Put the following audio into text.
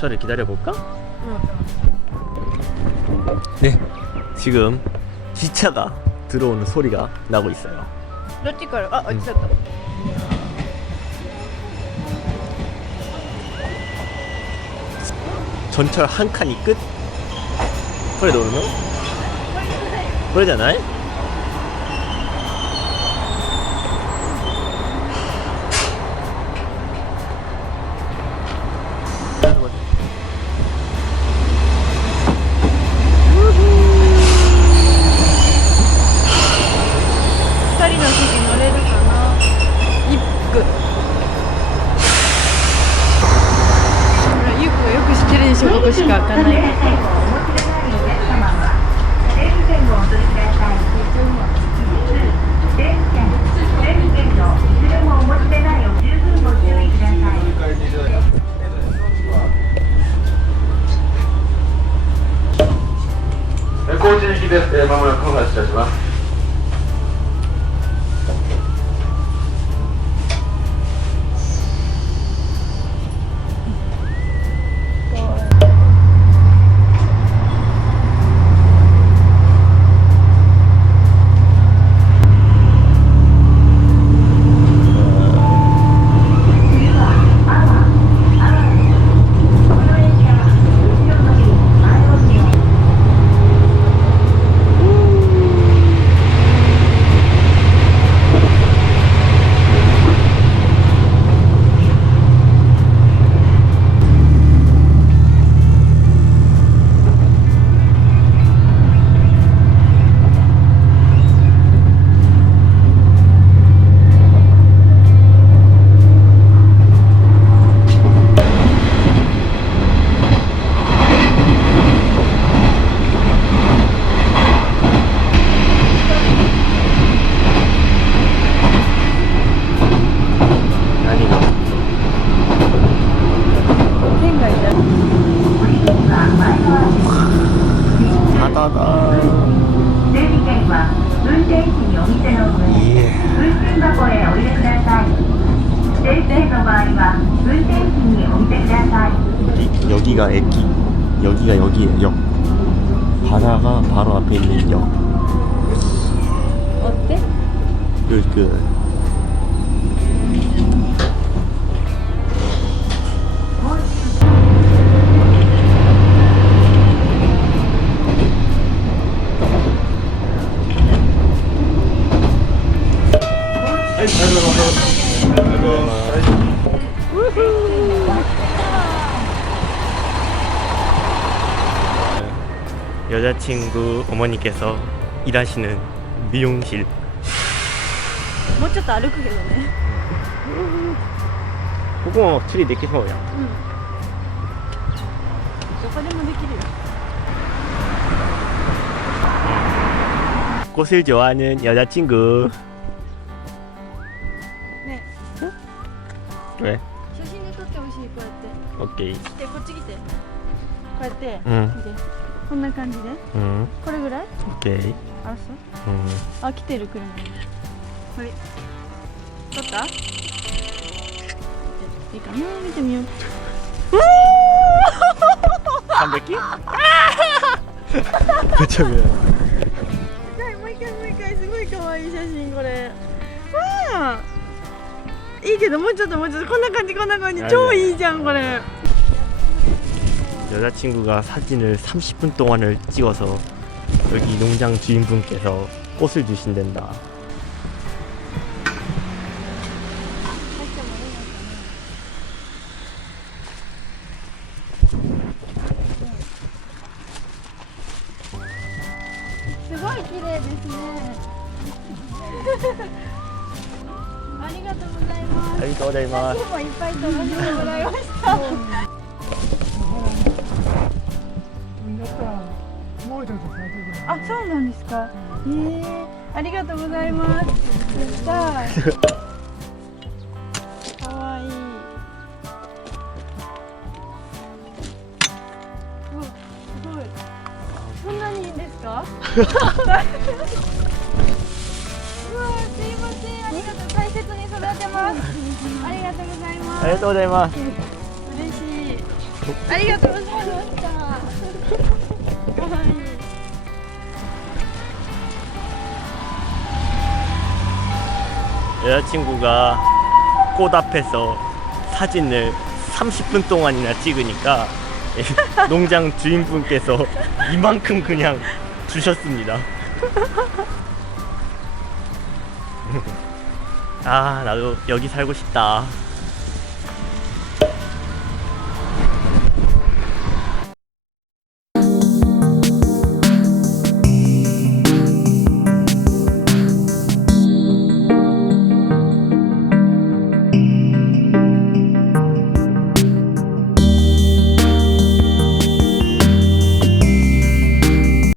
도착을 기다려볼까? 응. 네, 지금 기차가 들어오는 소리가 나고 있어요. どっちから？あ、あっちだった。 전철 한 칸이 끝? 그래 노르노? 그러잖아요? 여기가駅, 여기가 여기에 역. 바다가 바로 앞에 있는 역. 어때? 그 여자친구 어머니께서 일하시는 미용실. もうちょっと歩くけどね。 ここも釣りできそうや。どこでもできるよ。 꽃을 좋아하는 여자친구. 네. 왜? 写真で撮ってほしい。こうやって。 오케이. 来て、こっち来て。こうやって。 응. 見て。こんな感じで。 응. これぐらい？ 오케이. 알았어. 응. 아, 来てる車。これ。撮った？いいかな、見てみよう。 300개? 그쵸. もう一回すごい可愛い写真これ。わあ。いいけどもうちょっとこんな感じ超いいじゃんこれ。 여자친구가 사진을 30분 동안을 찍어서 여기 농장 주인분께서 꽃을 주신댄다. 아리가토고자이마스. いっぱい撮らせてもらいました。あ、そうなんですか。ありがとうございます。やったー。かわいい。うわ、すごい。そんなにいいんですか。うわ、すいません。ありがとう。大切に育てます。ありがとうございます。ありがとうございます。嬉しい。ありがとうございましたかわいい여자친구가 꽃 앞에서 사진을 30분 동안이나 찍으니까 농장 주인분께서 이만큼 그냥 주셨습니다. 아, 나도 여기 살고 싶다.